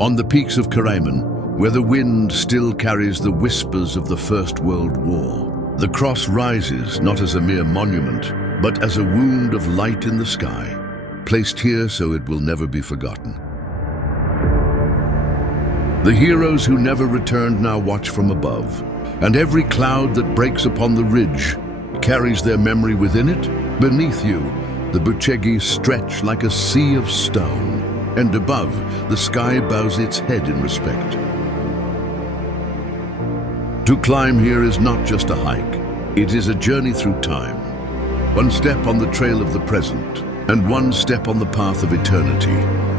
On the peaks of Caraiman, where the wind still carries the whispers of the First World War, the cross rises not as a mere monument, but as a wound of light in the sky, placed here so it will never be forgotten. The heroes who never returned now watch from above, and every cloud that breaks upon the ridge carries their memory within it. Beneath you, the Bucegi stretch like a sea of stone, and above, the sky bows its head in respect. To climb here is not just a hike, it is a journey through time. One step on the trail of the present, and one step on the path of eternity.